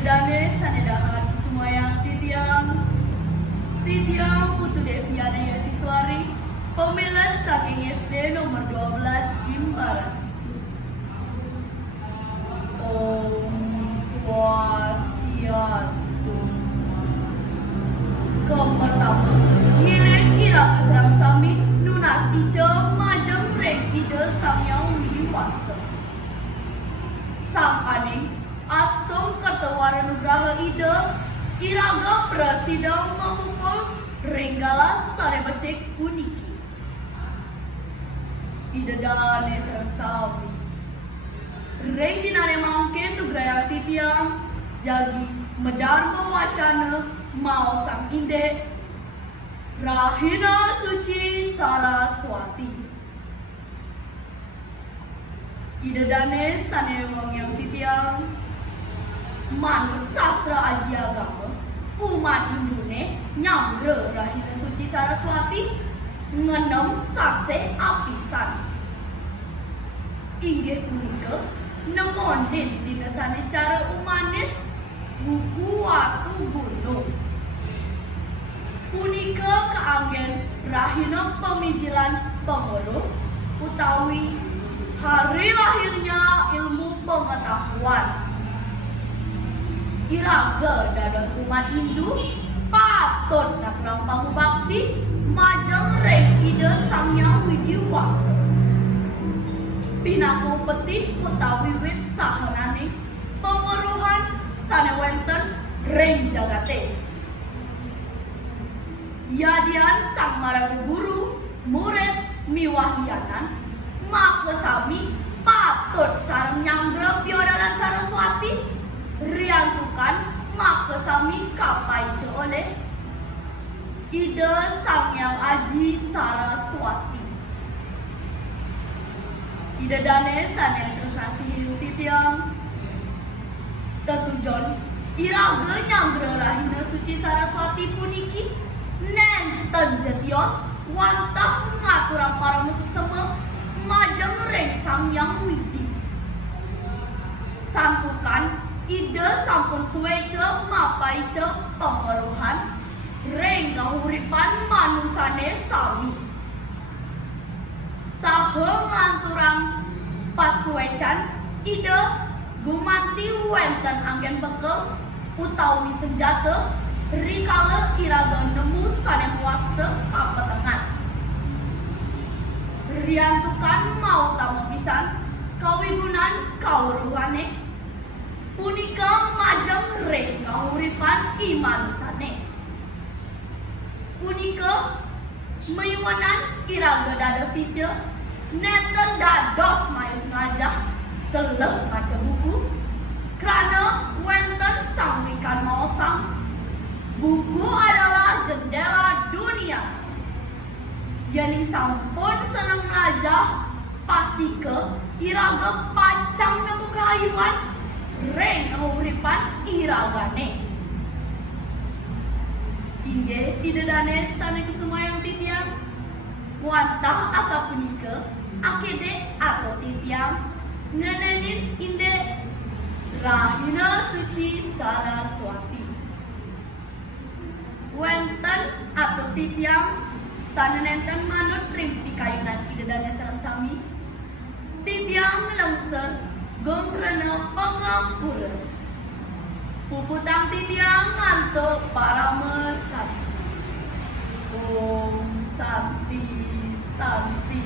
Idedane sanedahan semuanya titiang Putu Deviana Yasiswari, pemilihan saking SD nomor 12 Jimbaran. Om Swastiastu. Pertama, ngileng kirang serang sami nunas ijo majeng reng ide samyang wiwasa. Sang aning asong kertawara nugraha ide iraga prasidang mangukul renggala sare becek puniki. Ide dane serang sami reng dinane mangken nugraya titiang jagi medarma wacana mau sang inde Rahina Suci Saraswati. Ide dane sane wong yang titiang manut sastra aji agama umat Hindune nyamre Rahina Suci Saraswati ngenem sase apisan. Inggih punika nemonin dina sanes cara umanis buku watu gunung. Punika keanggen Rahina pemijilan pengeluh utawi hari lahirnya ilmu pengetahuan. Iraga dados umat Hindu patut nakurang pangubakti majeng reng ide Samyang Widiwasa. Pinaku petik utawi wit sahanane pemeruhan sane wenten reng jagate. Yadian sang marang guru murid miwahyanan maka sami patut sareng nyanggra piodalan Saraswati riantukan maka sami kapai oleh ide Samyang Aji Saraswati. Ide dane sane tresnasihin titiang tetujon iraga nyanggra Rahina Suci Saraswati puniki nenten jetios wantah ngaturang para musik semua majeng reng Samyang Widi. Santukan ide sampun suwece mapaice pengeruhan reng kahuripan manusane sami. Saha nganturang pasuecan ide gumanti wenten anggen bekel utawi senjata rikala iraga nemu sane muaste kapetengan. Riantukan mau tamu pisan kawigunan kawruhane punika majeng reng kahuripan imanusane. Punika mayuanan iraga dados sisya nenten dados mayus ngajah seleng maca buku krana wenten sangwikan maosang buku adalah jendela dunia. Yening sampun seneng ngajah pastike iraga pacang nemu kerayuan reng kahuripan iragane. Inggih ide dane sane kesumayang titiang wantah asa punika akede atau titiang nenenin inde Rahina Suci Saraswati. Wenten atau titiang sanenenten manut rimpi kayunan ide dane sareng sami titiang lengser gomrena pangampura. Puputang titiang ngantuk para mesat. Om Santi Santi.